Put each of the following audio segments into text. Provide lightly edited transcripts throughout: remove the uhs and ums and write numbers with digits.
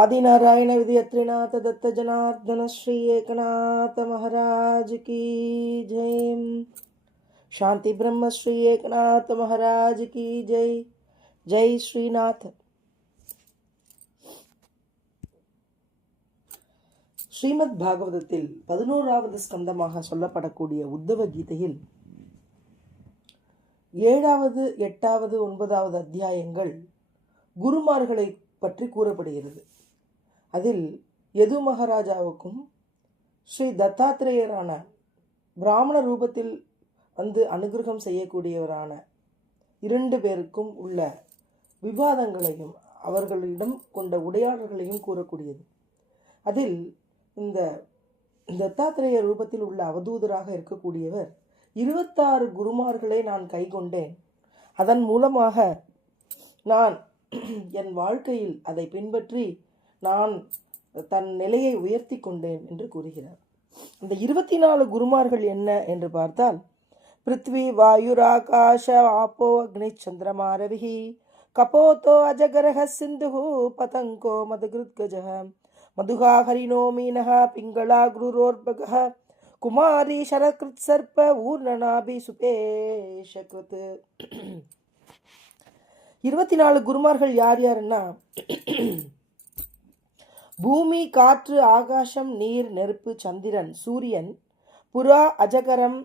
आदिनारायण विद्यात्रिनाथ दत्त जनार्दन श्री एकनाथ महाराज की जय। शांति ब्रह्म श्री एकनाथ महाराज की जय। जय श्रीनाथ। ஸ்ரீமத் பாகவதத்தில் 11வது ஸ்கந்தமாக சொல்லப்படக்கூடிய உத்தவ கீதையில் 7வது 8வது 9வது அத்தியாயங்கள் குருமார்களை பற்றி கூறப்படுகிறது. அதில் யது மகாராஜாவுக்கும் ஸ்ரீ தத்தாத்திரேயரான பிராமண ரூபத்தில் வந்து அனுகிரகம் செய்யக்கூடியவரான 2 பேருக்கும் உள்ள விவாதங்களையும் அவர்களிடம் கொண்ட உரையாடல்களையும் கூறக்கூடியது. அதில் இந்த தத்தாத்திரேய ரூபத்தில் உள்ள அவதூதராக இருக்கக்கூடியவர் 26 குருமார்களை நான் கைக்கொண்டேன், அதன் மூலமாக நான் என் வாழ்க்கையில் அதை பின்பற்றி நான் தன் நிலையை உயர்த்தி கொண்டேன் என்று கூறுகிறார். அந்த 24 குருமார்கள் என்ன என்று பார்த்தால், பிருத்வி வாயுராகாஷ ஆப்போ அக்னி சந்திரமா ரவிஹி கபோதோ அஜகரஹ சிந்துஹு பதங்கோ மதகிருத்கஜஹ மதுகா ஹரிணோ மீனஹ பிங்களா குருரோர்பகஹ குமாரி சரகிருத் சர்ப்ப ஊர்ணநாபி சுபேஷகிருத். 24 குருமார்கள் யார் யாருன்னா, பூமி, காற்று, ஆகாசம், நீர், நெருப்பு, சந்திரன், சூரியன், புறா, அஜகரம்,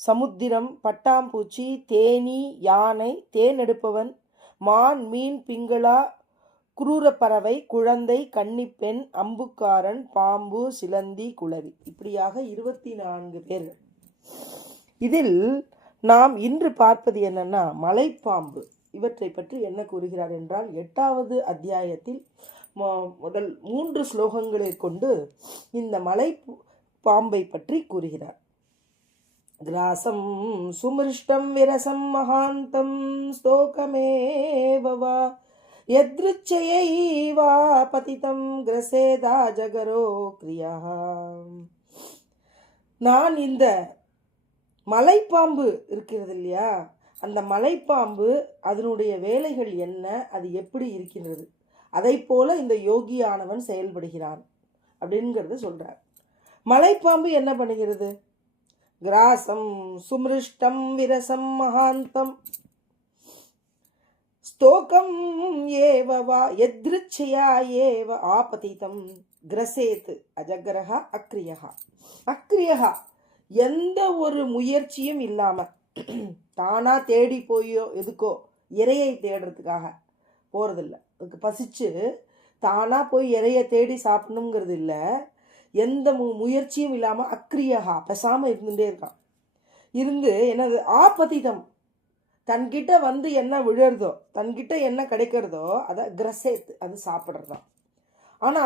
சமுத்திரம், பட்டாம்பூச்சி, தேனி, யானை, தேன் எடுப்பவன், மான், மீன், பிங்களா, குரூர பறவை, குழந்தை, கன்னிப்பெண், அம்புக்காரன், பாம்பு, சிலந்தி, குளவி, இப்படியாக 24 பேர்கள். இதில் நாம் இன்று பார்ப்பது என்னன்னா மலைப்பாம்பு. இவற்றை பற்றி என்ன கூறுகிறார் என்றால், 8வது அத்தியாயத்தில் முதல் 3 ஸ்லோகங்களை கொண்டு இந்த மலை பாம்பை பற்றி கூறுகிறார். கிராசம் சுமிருஷ்டம் விரசம் மகாந்தம் ஸ்தோகமேவ யத்ருச்சயைவா பதிதம் கிரசேதா ஜகரோ கிரியா. நான் இந்த மலைப்பாம்பு இருக்கிறது இல்லையா, அந்த மலைப்பாம்பு அதனுடைய வேலைகள் என்ன, அது எப்படி இருக்கின்றது, அதை போல இந்த யோகியானவன் செயல்படுகிறான் அப்படிங்கிறத சொல்றார். மலைப்பாம்பு என்ன பண்ணுகிறது? கிராசம் சுமிருஷ்டம் விரசம் மகாந்தம் ஸ்தோகம் ஏவவா எத்ருச்சயா ஏவ ஆபதிதம் கிரசேத் அஜகரஹ அக்ரியஹா. அக்ரியஹா எந்த ஒரு முயற்சியும் இல்லாம தானா தேடி போயோ எதுக்கோ இறையை தேடுறதுக்காக போறதில்ல. அதுக்கு பசிச்சு தானா போய் இறையை தேடி சாப்பிடணுங்கிறது இல்லை. எந்த முயற்சியும் இல்லாம அக்ரியஹா பெசாம இருந்துட்டே இருக்கான். இருந்து என்னது ஆபதிதம், தன்கிட்ட வந்து என்ன விழுறதோ, தன்கிட்ட என்ன கிடைக்கிறதோ அதை கிரசேத், அது சாப்பிட்றதான். ஆனா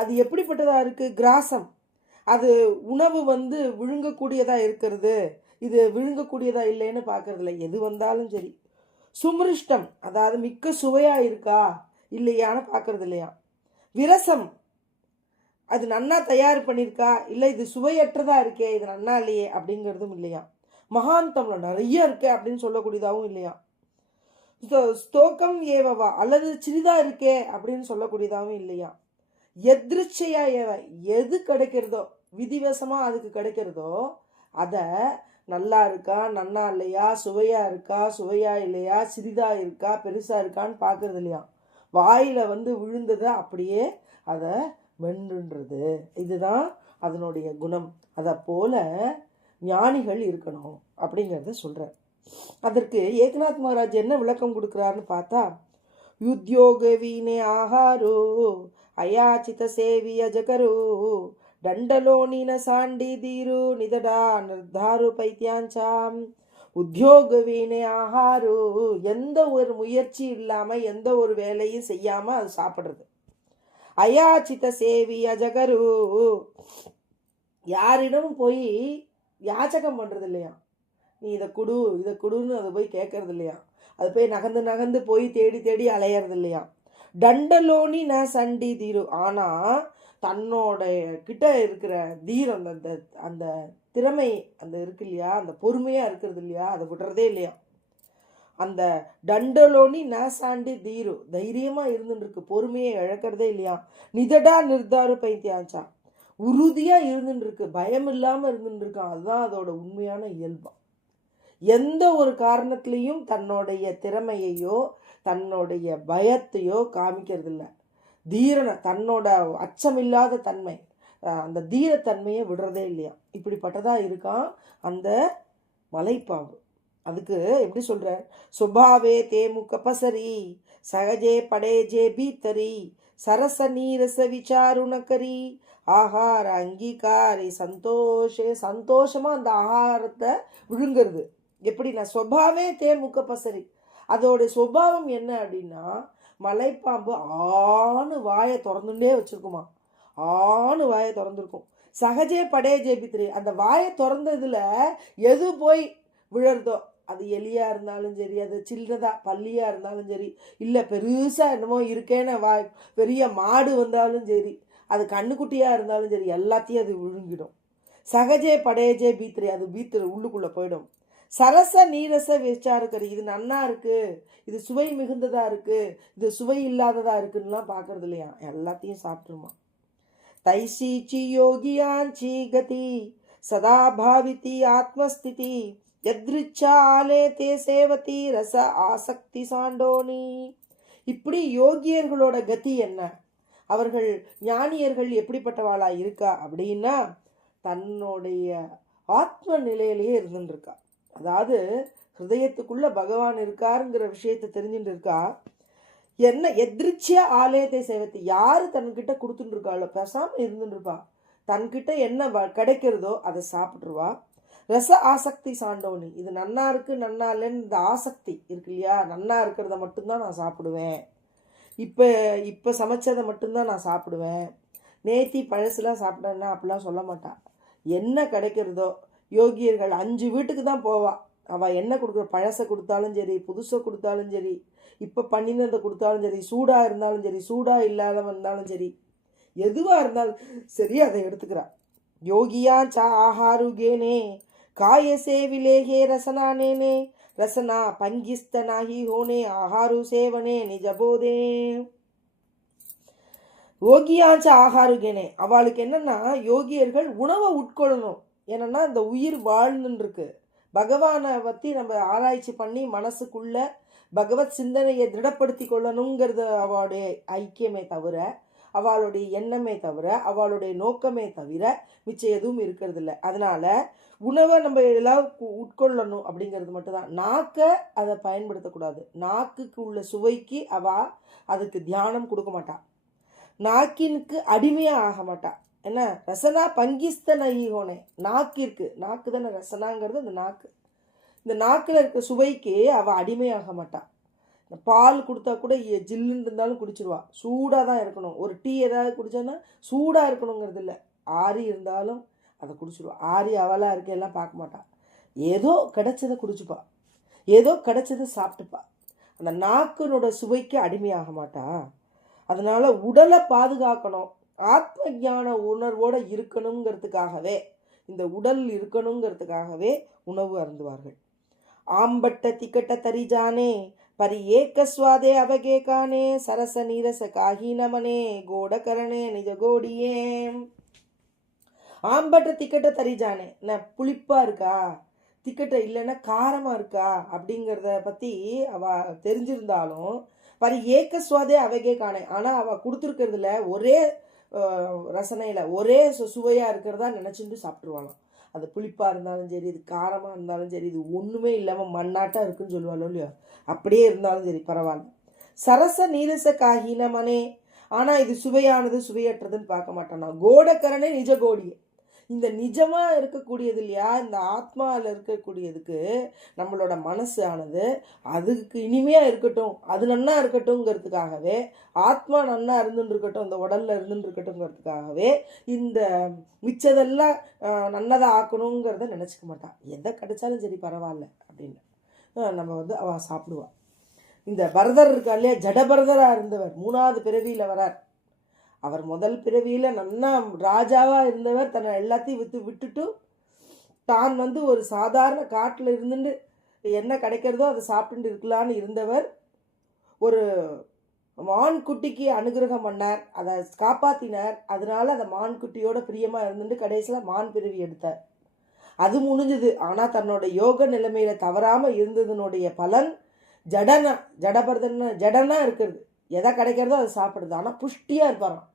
அது எப்படிப்பட்டதா இருக்கு? கிராசம், அது உணவு வந்து விழுங்கக்கூடியதா இருக்கிறது, இது விழுங்கக்கூடியதா இல்லைன்னு பார்க்கறது இல்லை. எது வந்தாலும் சரி. சுமிருஷ்டம், அதாவது மிக்க சுவையா இருக்கா இல்லையான்னு பார்க்கறது இல்லையா. விரசம், அது நன்னா தயார் பண்ணியிருக்கா, இல்லை இது சுவையற்றதா இருக்கே, இது நன்னா இல்லையே அப்படிங்கிறதும் இல்லையா. மகாந்தம்ல நிறைய இருக்கே அப்படின்னு சொல்லக்கூடியதாகவும் இல்லையா. ஸ்தோகம் ஏவவா, அல்லது சிறிதா இருக்கே அப்படின்னு சொல்லக்கூடியதாகவும் இல்லையா. எதிர்ச்சையா ஏவ, எது கிடைக்கிறதோ விதிவசமா அதுக்கு கிடைக்கிறதோ அதை நல்லா இருக்கா நன்னா இல்லையா, சுவையா இருக்கா சுவையா இல்லையா, சிறிதா இருக்கா பெருசா இருக்கான்னு பார்க்கறது இல்லையா. வாயில வந்து விழுந்ததை அப்படியே அதை வென்றுன்றது, இதுதான் அதனுடைய குணம். அதை போல ஞானிகள் இருக்கணும் அப்படிங்கிறத சொல்றார். அதற்கு ஏக்நாத் மகாராஜ் என்ன விளக்கம் கொடுக்குறாருன்னு பார்த்தா, யுத்யோக வீணே ஆஹாரோ அயாச்சித சேவிய ஜகரோ ದಂಡಲೋಣಿನ ಸಾಂಡಿ ದೀರು ನಿದಡಾ ನಿರ್ಧಾರು பைத்தியாஞ்சாம். உத்தியோக வீணை ஆகாரு, எந்த ஒரு முயற்சி இல்லாம எந்த ஒரு வேலையும் செய்யாம அது சாப்பிடுறது. அயாச்சித சேவி அஜகரு, யாரிடம் போய் யாச்சகம் பண்றது இல்லையா, நீ இதை குடுன்னு அதை போய் கேட்கறது இல்லையா, அது போய் நகர்ந்து நகர்ந்து போய் தேடி தேடி அலையறது இல்லையா. தண்டலோனி ந சண்டி தீரு, ஆனா தன்னோட கிட்ட இருக்கிற தீரம், அந்த அந்த திறமை அந்த இருக்கு இல்லையா, அந்த பொறுமையா இருக்கிறது இல்லையா, அதை விடுறதே இல்லையா. அந்த டண்டலோனி நாசாண்டி தீரு தைரியமாக இருந்துருக்கு, பொறுமையை இழக்கிறதே இல்லையா. நிதடா நிர்தாரு பைத்தியாச்சா, உறுதியாக இருந்துருக்கு, பயம் இல்லாமல் இருந்துருக்கான். அதுதான் அதோட உண்மையான இயல்பா. எந்த ஒரு காரணத்துலேயும் தன்னுடைய திறமையையோ தன்னுடைய பயத்தையோ காமிக்கிறது இல்லை. தீரனை, தன்னோட அச்சமில்லாத தன்மை, அந்த தீரத்தன்மையை விடுறதே இல்லையா. இப்படிப்பட்டதா இருக்கான் அந்த மலைப்பாம்பு. அதுக்கு எப்படி சொல்ற, சுபாவே தேமுக பசரி சகஜே படேஜே பீத்தரி சரச நீரச விசாருணக்கரி ஆகார அங்கீகாரி சந்தோஷமா அந்த ஆகாரத்தை விழுங்கிறது. எப்படின்னா சுபாவே தேமுக பசரி, அதோட சுபாவம் என்ன அப்படின்னா, மலைப்பாம்பு ஆணு வாயை திறந்துட்டே வச்சிருக்குமா, ஆணு வாயை திறந்துருக்கும். சகஜே படே ஜெபித்திரி, அந்த வாயை திறந்ததுல எது போய் விழறதோ, அது எலியா இருந்தாலும் சரி, அது சில்லறதா பள்ளியா இருந்தாலும் சரி, இல்லை பெருசா என்னமோ இருக்கேன்னு வாய் பெரிய மாடு வந்தாலும் சரி, அது கண்ணுக்குட்டியா இருந்தாலும் சரி, எல்லாத்தையும் அது விழுங்கிடும். சகஜே படேஜே பீத்திரி, அது பீத்திரி உள்ளுக்குள்ள போயிடும். சரச நீரச விசாருக்கறி, இது நன்னா இருக்கு, இது சுவை மிகுந்ததா இருக்கு, இது சுவை இல்லாததா இருக்குன்னுலாம் பார்க்கறது இல்லையா, எல்லாத்தையும் சாப்பிட்டுருமா. தைசீச்சி யோகியாஞ்சி கதி சதா பாவிதி ஆத்மஸ்திதி எத்ரிச்சா ஆலே தே சேவதி ரச ஆசக்தி சாண்டோனி. இப்படி யோகியர்களோட கதி என்ன, அவர்கள் ஞானியர்கள் எப்படிப்பட்டவாளா இருக்கா அப்படின்னா, தன்னுடைய ஆத்ம நிலையிலேயே இருந்துட்டு இருக்கா. அதாவது ஹிருதயத்துக்குள்ள பகவான் இருக்காருங்கிற விஷயத்தை தெரிஞ்சுட்டு இருக்கா. என்ன எதிர்ச்சியா ஆலயத்தை சேவத்தி, யாரு தன்கிட்ட கொடுத்துட்டு இருக்காளோ பேசாம இருந்துட்டு இருப்பா. தன்கிட்ட என்ன கிடைக்கிறதோ அதை சாப்பிட்டுருவா. ரச ஆசக்தி சாண்டோனி, இது நன்னா இருக்கு நன்னா இல்லைன்னு இந்த ஆசக்தி இருக்கு இல்லையா, நன்னா இருக்கிறத மட்டும்தான் நான் சாப்பிடுவேன், இப்போ சமைச்சதை மட்டும்தான் நான் சாப்பிடுவேன், நேத்தி பழசுலாம் சாப்பிட்டேன்னா அப்படிலாம் சொல்ல மாட்டான். என்ன கிடைக்கிறதோ, யோகியர்கள் 5 வீட்டுக்கு தான் போவா. அவள் என்ன கொடுக்குற, பழசை கொடுத்தாலும் சரி, புதுசை கொடுத்தாலும் சரி, இப்போ பண்ணினதை கொடுத்தாலும் சரி, சூடாக இருந்தாலும் சரி, சூடாக இல்லாத வந்தாலும் சரி, எதுவாக இருந்தாலும் சரி அதை எடுத்துக்கிறா. யோகியா சா ஆஹாருகேனே காயசே விலேகே ரசனானேனே ரசனா பங்கிஸ்தனாகி ஹோனே ஆஹாரு சேவனே நிஜபோதே. யோகியாச்ச ஆகாருகேனே, அவளுக்கு என்னன்னா யோகியர்கள் உணவை உட்கொள்ளணும். ஏன்னா இந்த உயிர் வாழ்ந்துன்னு இருக்கு, பகவானை பற்றி நம்ம ஆராய்ச்சி பண்ணி மனசுக்குள்ள பகவத் சிந்தனையை திருடப்படுத்தி கொள்ளணுங்கிறது அவளுடைய ஐக்கியமே தவிர, அவளுடைய எண்ணமே தவிர, அவளுடைய நோக்கமே தவிர மிச்சம் எதுவும் இருக்கிறது இல்லை. அதனால உணவை நம்ம எல்லாம் உட்கொள்ளணும் அப்படிங்கிறது மட்டும்தான். நாக்கை அதை பயன்படுத்தக்கூடாது. நாக்குக்கு உள்ள சுவைக்கு அதுக்கு தியானம் கொடுக்க மாட்டாள், நாக்கினுக்கு அடிமையாக ஆக மாட்டா. என்ன ரசனா பங்கிஸ்தன ஈகோனே, நாக்கிற்கு, நாக்கு தானே ரசனாங்கிறது, அந்த நாக்கு, இந்த நாக்கில் இருக்க சுவைக்கு அவள் அடிமையாக மாட்டாள். இந்த பால் கொடுத்தா கூட ஜில்லுன்னு இருந்தாலும் குடிச்சிருவா, சூடாக தான் இருக்கணும். ஒரு டீ ஏதாவது குடித்தோன்னா சூடாக இருக்கணுங்கிறது இல்லை, ஆறி இருந்தாலும் அதை குடிச்சிடுவா. ஆறி அவளாக இருக்கையெல்லாம் பார்க்க மாட்டாள், ஏதோ கிடைச்சதை குடிச்சுப்பா, ஏதோ கிடைச்சதை சாப்பிட்டுப்பா. அந்த நாக்கினோட சுவைக்கு அடிமையாக மாட்டா. அதனால உடலை பாதுகாக்கணும், ஆத்ம ஞான உணர்வோடு இருக்கணுங்கிறதுக்காகவே, இந்த உடல் இருக்கணுங்கிறதுக்காகவே உணவு அருந்துவார்கள். ஆம்பட்ட திக்கட்ட தரிஜானே பரி ஏக்க ஸ்வாதே அவகேகானே சரச நீரச காஹீனமனே கோடகரணே நிஜ கோடியே. ஆம்பட்ட திக்கட்ட தரிஜானே, நான் புளிப்பா இருக்கா, திக்கட்ட இல்லைன்னா காரமாக இருக்கா அப்படிங்கிறத பற்றி அவள் தெரிஞ்சிருந்தாலும் பரி ஏக்க சுவாதே அவைகே காணே, ஆனால் அவள் கொடுத்துருக்கிறதுல ஒரே ரசனையில் ஒரே சுவையாக இருக்கிறதா நினச்சிட்டு சாப்பிட்ருவாளாம். அது புளிப்பாக இருந்தாலும் சரி, இது காரமாக இருந்தாலும் சரி, இது ஒன்றுமே இல்லாமல் மண்ணாட்டாக இருக்குன்னு சொல்லுவாளோ இல்லையோ, அப்படியே இருந்தாலும் சரி பரவாயில்ல. சரச நீரச காஹீனமனே, ஆனால் இது சுவையானது சுவையற்றதுன்னு பார்க்க மாட்டானா. கோடக்கரணே நிஜ கோடியே, இந்த நிஜமாக இருக்கக்கூடியது இல்லையா, இந்த ஆத்மாவில் இருக்கக்கூடியதுக்கு நம்மளோட மனசு ஆனது அதுக்கு இனிமையாக இருக்கட்டும், அது நன்னா இருக்கட்டும்ங்கிறதுக்காகவே, ஆத்மா நன்னா இருந்துட்டு இருக்கட்டும், இந்த உடலில் இருந்துட்டு இருக்கட்டும்ங்கிறதுக்காகவே இந்த மிச்சதெல்லாம் நன்னதாக ஆக்கணுங்கிறத நினச்சிக்க மாட்டான். எதை கிடைச்சாலும் சரி பரவாயில்ல அப்படின்னு நம்ம அவள் சாப்பிடுவாள். இந்த பரதர் இருக்கா இல்லையா, ஜடபரதராக இருந்தவர் 3வது பிறவியில் வரார். அவர் முதல் பிறவியில் நன்னா ராஜாவாக இருந்தவர், தன்னை எல்லாத்தையும் விட்டுட்டு தான் ஒரு சாதாரண காட்டில் இருந்துட்டு என்ன கிடைக்கிறதோ அதை சாப்பிட்டு இருக்கலான்னு இருந்தவர் ஒரு மான் குட்டிக்கு அனுகிரகம் பண்ணார், அதை காப்பாத்தினார். அதனால அந்த மான் குட்டியோட பிரியமா இருந்துட்டு கடைசியில் மான் பிறவி எடுத்தார். அது முடிஞ்சது. ஆனால் தன்னோட யோக நிலைமையில தவறாம இருந்ததுனுடைய பலன் ஜடனா இருக்கிறது. எதை கிடைக்கிறதோ அதை சாப்பிடுறது. ஆனால் புஷ்டியா இருப்பாராம்.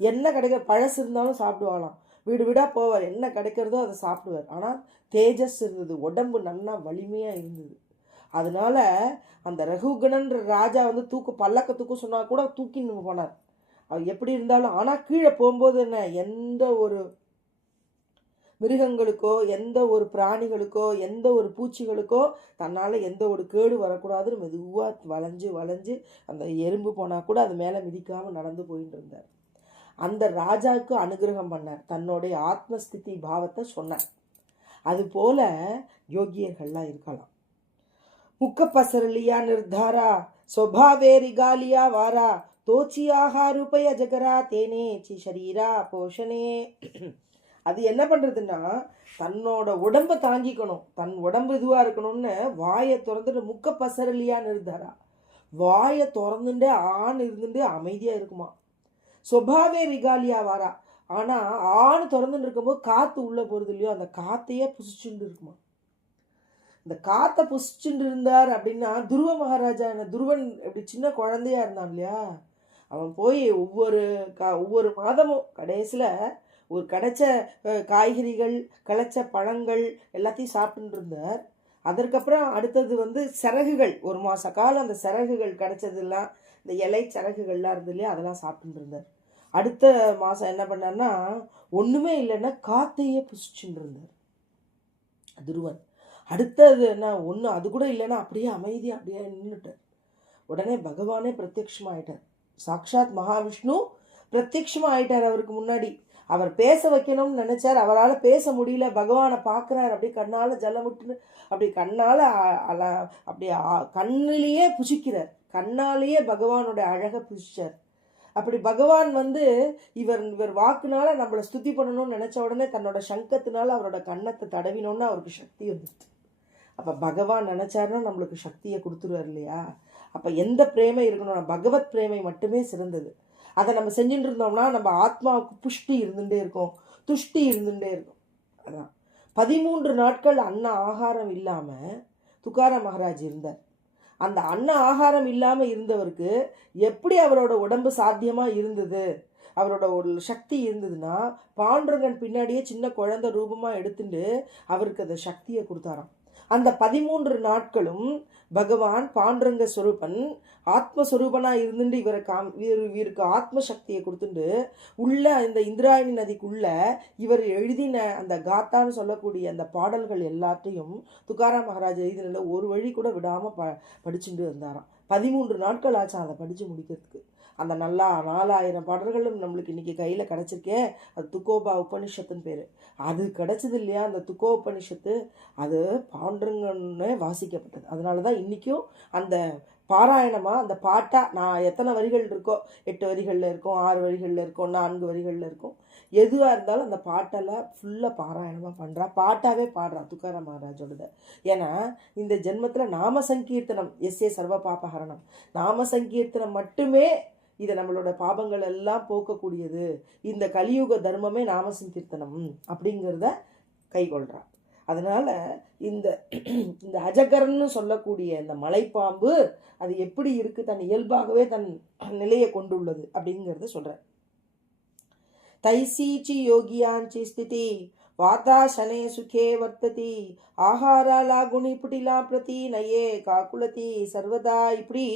என்ன கிடைக்கிற பழசு இருந்தாலும் சாப்பிடுவாராம். வீடு வீடா போவார், என்ன கிடைக்கிறதோ அதை சாப்பிடுவார். ஆனால் தேஜஸ் இருந்தது, உடம்பு நல்லா வலிமையா இருந்தது. அதனால அந்த ரகுகணன்ற ராஜா பல்லக்க தூக்க சொன்னா கூட தூக்கின்னு போனார். அவர் எப்படி இருந்தாலும். ஆனால் கீழே போகும்போது என்ன, எந்த ஒரு மிருகங்களுக்கோ எந்த ஒரு பிராணிகளுக்கோ எந்த ஒரு பூச்சிகளுக்கோ தன்னால் எந்த ஒரு கேடு வரக்கூடாதுன்னு மெதுவாக வளைஞ்சு அந்த எறும்பு போனால் கூட அது மேலே மிதிக்காமல் நடந்து போயிட்டு இருந்தார். அந்த ராஜாவுக்கு அனுகிரகம் பண்ணார், தன்னுடைய ஆத்மஸ்திதி பாவத்தை சொன்னார். அதுபோல யோகியர்கள்லாம் இருக்கலாம். முக்கப்பசரலியா நிர்தாரா ಸ್ವಭಾವೇ ರಿಗಾಲಿಯಾ ವಾರ தோச்சி ஆகாருபய ஜகரா தேனே சி ஷரீரா போஷனே. அது என்ன பண்ணுறதுன்னா, தன்னோட உடம்பை தாங்கிக்கணும், தன் உடம்பு இதுவாக இருக்கணும்னு வாயை திறந்துட்டு முக்கப்பசரலியா நிர்தாரா, வாயை திறந்துட்டு ஆண் இருந்துட்டு அமைதியாக இருக்குமா. சொபாவே ரிகாலியா வாரா, ஆனால் ஆண் திறந்துட்டு இருக்கும்போது காற்று உள்ளே போகிறது இல்லையோ, அந்த காற்றையே புசிச்சுட்டு இருக்குமா. இந்த காற்றை புசிச்சுட்டு இருந்தார் அப்படின்னா, துருவ மகாராஜா துருவன் எப்படி சின்ன குழந்தையா இருந்தான் இல்லையா, அவன் போய் ஒவ்வொரு மாதமும் கடைசியில் ஒரு கிடைச்ச காய்கறிகள் கிடைச்ச பழங்கள் எல்லாத்தையும் சாப்பிட்டு இருந்தார். அதற்கப்புறம் அடுத்தது சிறகுகள், ஒரு மாத காலம் அந்த சிறகுகள் கிடைச்சதெல்லாம், இந்த இலை சிறகுகள்லாம் இருந்தது இல்லையா, அதெல்லாம் சாப்பிட்டு இருந்தார். அடுத்த மாதம் என்ன பண்ணார்னா, ஒன்றுமே இல்லைன்னா காத்தையே புசிச்சுட்டு இருந்தார் துருவன். அடுத்தது என்ன, ஒன்று அது கூட இல்லைன்னா அப்படியே அமைதியாக அப்படியே நின்றுட்டார். உடனே பகவானே பிரத்யட்சமாயிட்டார், சாக்ஷாத் மகாவிஷ்ணு பிரத்யட்சமாக ஆயிட்டார் அவருக்கு முன்னாடி. அவர் பேச வைக்கணும்னு நினைச்சார், அவரால் பேச முடியல. பகவானை பார்க்குறார், அப்படியே கண்ணால் ஜலம் விட்டுன்னு அப்படி கண்ணால் அப்படி கண்ணிலேயே புசிக்கிறார், கண்ணாலேயே பகவானோட அழகை புசிச்சார். அப்படி பகவான் இவர் வாக்குனால நம்மளை ஸ்துதி பண்ணணும்னு நினைச்ச உடனே தன்னோட சங்கத்தினால அவரோட கண்ணத்தை தடவினோன்னு அவருக்கு சக்தி வந்துடுது. அப்போ பகவான் நினைச்சாருன்னா நம்மளுக்கு சக்தியை கொடுத்துருவார் இல்லையா. அப்போ எந்த பிரேமை இருக்கணும்னா பகவத் பிரேமை மட்டுமே சிறந்தது. அதை நம்ம செஞ்சுட்டு இருந்தோம்னா நம்ம ஆத்மாவுக்கு புஷ்டி இருந்துகிட்டே இருக்கும், துஷ்டி இருந்துகிட்டே இருக்கும். அதான் 13 நாட்கள் அன்ன ஆகாரம் இல்லாமல் துக்காராம் மகாராஜ் இருந்தார். அந்த அன்ன ஆகாரம் இல்லாமல் இருந்தவருக்கு எப்படி அவரோட உடம்பு சாத்தியமாக இருந்தது, அவரோட ஒரு சக்தி இருந்ததுன்னா, பாண்டுரங்கன் பின்னாடியே சின்ன குழந்தை ரூபமாக எடுத்துட்டு அவருக்கு அந்த சக்தியை கொடுத்தாராம். அந்த 13 நாட்களும் பகவான் பாண்டுரங்க ஸ்வரூபன் ஆத்மஸ்வரூபனாக இருந்துட்டு இவருக்கு ஆத்ம சக்தியை கொடுத்துட்டு உள்ள இந்த இந்திராயணி நதிக்குள்ள இவர் எழுதின அந்த காத்தான்னு சொல்லக்கூடிய அந்த பாடல்கள் எல்லாத்தையும் துக்காராம் மகாராஜ் எழுதின ஒரு வழி கூட விடாமல் படிச்சுட்டு இருந்தாராம். 13 நாட்கள் ஆச்சு அதை படித்து முடிக்கிறதுக்கு. அந்த நல்லா 4000 பாடல்களும் நம்மளுக்கு இன்றைக்கி கையில் கிடச்சிருக்கே, அது துக்கோபா உபனிஷத்துன்னு பேர். அது கிடச்சது இல்லையா, அந்த துக்கோ உபனிஷத்து அது பாண்டுரங்கன்னு வாசிக்கப்பட்டது. அதனால தான் இன்றைக்கும் அந்த பாராயணமாக அந்த பாட்டாக நான் எத்தனை வரிகள் இருக்கோ, 8 வரிகளில் இருக்கும், 6 வரிகளில் இருக்கும், 4 வரிகளில் இருக்கும், எதுவாக இருந்தாலும் அந்த பாட்டெல்லாம் ஃபுல்லாக பாராயணமாக பண்ணுறா, பாட்டாகவே பாடுறா துக்காராம் மகாராஜோடது. ஏன்னா இந்த ஜென்மத்தில் நாம சங்கீர்த்தனம் எஸ்ஏ சர்வ பாபஹரணம், நாம சங்கீர்த்தனம் மட்டுமே இதை நம்மளோட பாபங்கள் எல்லாம் போக்கக்கூடியது. இந்த கலியுக தர்மமே நாம சங்கீர்த்தனம் அப்படிங்கிறத கைகொள்றா. அதனால இந்த இந்த அஜகரன்னு சொல்லக்கூடிய இந்த மலைப்பாம்பு அது எப்படி இருக்கு, தன் இயல்பாகவே தன் நிலையை கொண்டுள்ளது அப்படிங்கிறத சொல்ற. தைசீச்சி யோகியாஞ்சி ஸ்திதி வாதாசனே சுகே வர்த்ததி ஆஹாரா லாகுணி புட்டிலா பிரதி நயே காக்குலதி சர்வதா. இப்படி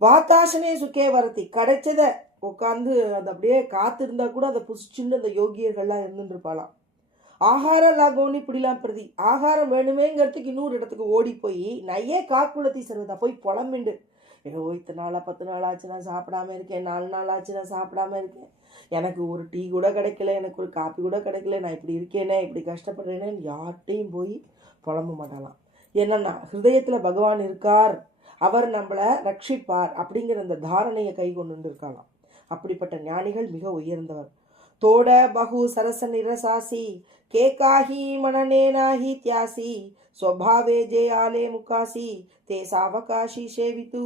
வாத்தாசனே சுக்கே வரத்தி கிடைச்சதை உட்காந்து அது அப்படியே காத்திருந்தா கூட அதை புசிச்சுன்னு அந்த யோகியர்கள்லாம் இருந்துட்டு இருப்பாளாம். ஆகார லாகோனி இப்படிலாம் பிரதி, ஆகாரம் வேணுமேங்கிறதுக்கு இன்னொரு இடத்துக்கு ஓடி போய் நையே காக்குலத்தி சர்வதா போய் புலம்பிண்டு, இத்தனை நாளாக 10 நாள் ஆச்சு நான் சாப்பிடாம இருக்கேன், 4 நாள் ஆச்சு நான் சாப்பிடாம இருக்கேன், எனக்கு ஒரு டீ கூட கிடைக்கல, எனக்கு ஒரு காப்பி கூட கிடைக்கல, நான் இப்படி இருக்கேனே இப்படி கஷ்டப்படுறேனேன்னு யார்கிட்டையும் போய் புலம்ப மாட்டாளாம். என்னன்னா ஹிருதயத்தில் பகவான் இருக்கார், அவர் நம்மளை ரட்சிப்பார் அப்படிங்கிற அந்த தாரணையை கை கொண்டு இருக்கலாம். அப்படிப்பட்ட ஞானிகள் மிக உயர்ந்தவர். தோட பகு சரச நிரசாசி கேகாஹி மனநேனாஹி தியாசி ஸ்வபாவே ஜே ஆலே முகாசி தே சாவகாஷி சேவித்து.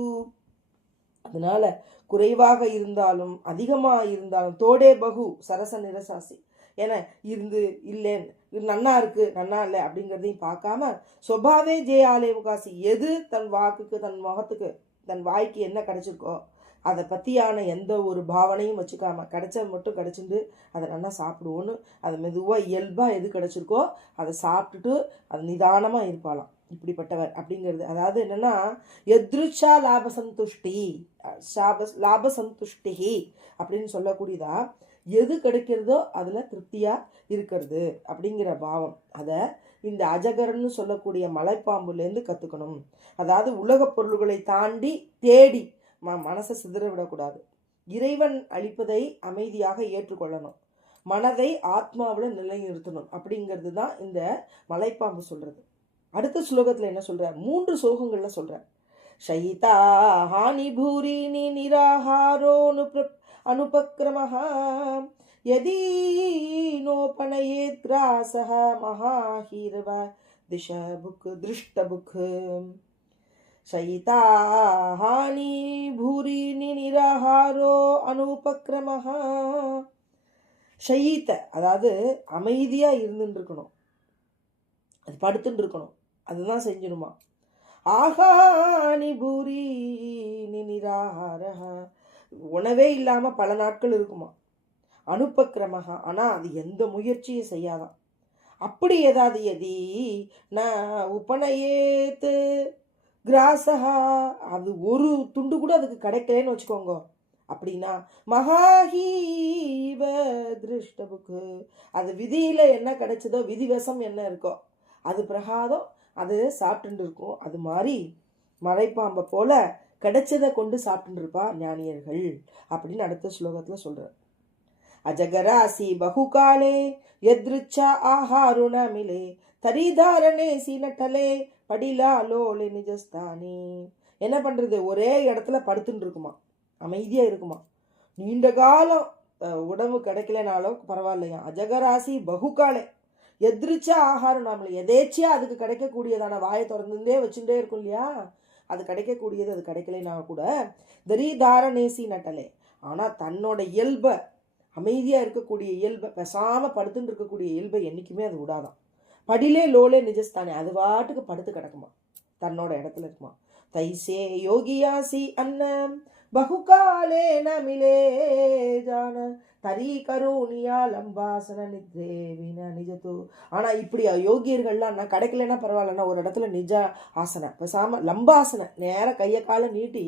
அதனால குறைவாக இருந்தாலும் அதிகமாக இருந்தாலும் தோடே பகு சரச நிரசாசி என இருந்து இல்லைன்னு இது நன்னா இருக்கு நன்னா இல்லை அப்படிங்கிறதையும் பார்க்காம சொபாவே ஜே ஆலே முகாசி எது தன் வாக்குக்கு தன் முகத்துக்கு தன் வாய்க்கு என்ன கிடைச்சிருக்கோ அதை பற்றியான எந்த ஒரு பாவனையும் வச்சுக்காம கிடைச்சது மட்டும் கிடைச்சிட்டு அதை நல்லா சாப்பிடுவோன்னு அதை மெதுவாக இயல்பாக எது கிடைச்சிருக்கோ அதை சாப்பிட்டுட்டு அது நிதானமாக இருப்பாளாம் இப்படிப்பட்டவர் அப்படிங்கிறது. அதாவது என்னன்னா எத்ருச்சா லாபசந்துஷ்டி லாபசந்துஷ்டி அப்படின்னு சொல்லக்கூடியதா எது கிடைக்கிறதோ அதில் திருப்தியாக இருக்கிறது அப்படிங்கிற பாவம் அதை இந்த அஜகரன்னு சொல்லக்கூடிய மலைப்பாம்புலேருந்து கற்றுக்கணும். அதாவது உலகப் பொருள்களை தாண்டி தேடி மனசை சிதற விடக்கூடாது. இறைவன் அளிப்பதை அமைதியாக ஏற்றுக்கொள்ளணும். மனதை ஆத்மாவில் நிலைநிறுத்தணும் அப்படிங்கிறது தான் இந்த மலைப்பாம்பு சொல்கிறது. அடுத்த ஸ்லோகத்தில் என்ன சொல்கிறார்? 3 ஸ்லோகங்களில் சொல்கிறார். ஷயிதா ஹானி பூரினி நிராஹாரோ அனுபக்ரமஹ யதி நோபனயேத் கிராசஹ மகாஹீரவ திஷபுக் திருஷ்டபுக். ஷயிதா ஹானி பூரினி நிராஹாரோ அனுபக்ரமஹ. ஷயித்த அதாவது அமைதியாக இருந்துட்டு இருக்கணும், அது படுத்துட்டு இருக்கணும், அதுதான் செஞ்சிடுமா. ஆஹானி பூரி நிராஹாரஹ உணவே இல்லாமல் பல நாட்கள் இருக்குமா. அனுப்பக்கிரமகா ஆனால் அது எந்த முயற்சியும் செய்யாதான். அப்படி ஏதாவது எதி ந உபநயேத்து கிராசகா அது ஒரு துண்டு கூட அதுக்கு கிடைக்கலன்னு வச்சுக்கோங்க. அப்படின்னா மகாஹீவ திருஷ்டபுக்கு அது விதியில் என்ன கிடைச்சதோ விதிவசம் என்ன இருக்கோ அது பிரகாதம் அது சாப்பிட்டு இருக்கும். அது மாதிரி மலைப்பாம்பை போல கிடைச்சதை கொண்டு சாப்பிட்டு இருப்பா ஞானியர்கள் அப்படின்னு அடுத்த ஸ்லோகத்தில் சொல்றார். அஜகராசி பகுகாலே எத்ருச்சா ஆஹாருண மிலே தரிதாரணே சீனட்டலே படிலா லோலே நிஜஸ்தானி. என்ன பண்றது, ஒரே இடத்துல படுத்துட்டு இருக்குமா, அமைதியா இருக்குமா. நீண்ட காலம் உணவு கிடைக்கலனாலும் பரவாயில்லையா. அஜகராசி பகுகாலே எதிர்ச்சா ஆகாரம் நாமளே எதேச்சியா அதுக்கு கிடைக்கக்கூடியதான வாயை திறந்துட்டே வச்சுட்டே இருக்கும் இல்லையா, அது கிடைக்கக்கூடியது அது கிடைக்கலைன்னா கூட தரிதாரணேசி நட்டலே. ஆனால் தன்னோட இயல்பை அமைதியாக இருக்கக்கூடிய இயல்பை பெசாமல் படுத்துட்டு இருக்கக்கூடிய இயல்பை என்றைக்குமே அது விடாதான். படிலே லோலே நிஜஸ்தானே அது பாட்டுக்கு படுத்து கிடக்குமா, தன்னோட இடத்துல இருக்குமா. தைசே யோகியாசி அன்னம் பகுகாலே நமிலே ஜான தரி கருணியா லம்பாசன நித்ரேவின நிஜத்து. ஆனால் இப்படி யோகியர்கள்லாம் நான் கிடைக்கலன்னா பரவாயில்லன்னா ஒரு இடத்துல நிஜ ஆசனை பேசாமல் லம்பாசனை நேராக கையை காலை நீட்டி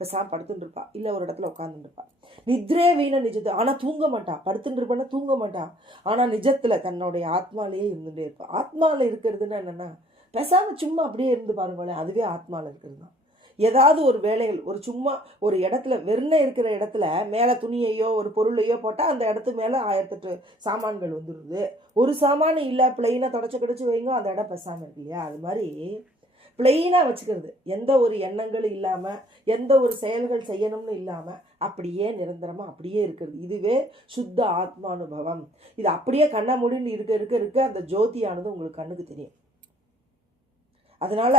பேசாமல் படுத்துட்டு இருப்பா, இல்லை ஒரு இடத்துல உட்காந்துட்டு இருப்பா. நித்ரே வீண நிஜத்து ஆனால் தூங்க மாட்டா, படுத்துட்டு இருப்பான்னா தூங்க மாட்டா. ஆனால் நிஜத்தில் தன்னுடைய ஆத்மாலேயே இருந்துகிட்டே இருப்பா. ஆத்மாவில் இருக்கிறதுன்னா என்னென்னா பேசாமல் சும்மா அப்படியே இருந்து பாருங்களேன், அதுவே ஆத்மாவில் இருக்கிறது தான். ஏதாவது ஒரு வேலைகள் ஒரு சும்மா ஒரு இடத்துல வெறும் இருக்கிற இடத்துல மேலே துணியையோ ஒரு பொருளையோ போட்டால் அந்த இடத்து மேலே 1008 சாமான்கள் வந்துடுது. ஒரு சாமான் இல்லை பிளெயினாக தொடச்சி கிடச்சி வைங்க, அந்த இடம் பேசாமல் இருக்கு இல்லையா. அது மாதிரி பிளெயினாக வச்சுக்கிறது, எந்த ஒரு எண்ணங்களும் இல்லாமல் எந்த ஒரு செயல்கள் செய்யணும்னு இல்லாமல் அப்படியே நிரந்தரமாக அப்படியே இருக்கிறது. இதுவே சுத்த ஆத்மானுபவம். இது அப்படியே கண்ணை மூடின்னு இருக்க இருக்க இருக்க அந்த ஜோதியானது உங்களுக்கு கண்ணுக்கு தெரியும். அதனால